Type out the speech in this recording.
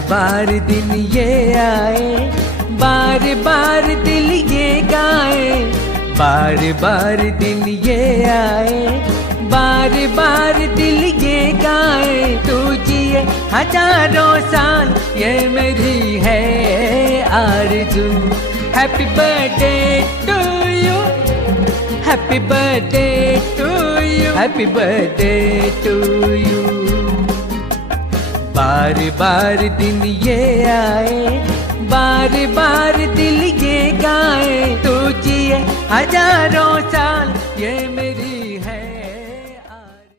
बार दिन ये आए, बार बार दिल ये गाए, बार बार दिन ये आए, बार बार दिल ये गाए। तू जिए हजारों साल ये मेरी है आरज़ू। Happy birthday to you, happy birthday to you, happy birthday to you. बार बार दिन ये आए, बार बार दिल ये गाए। तू जिए हजारों साल ये मेरी है।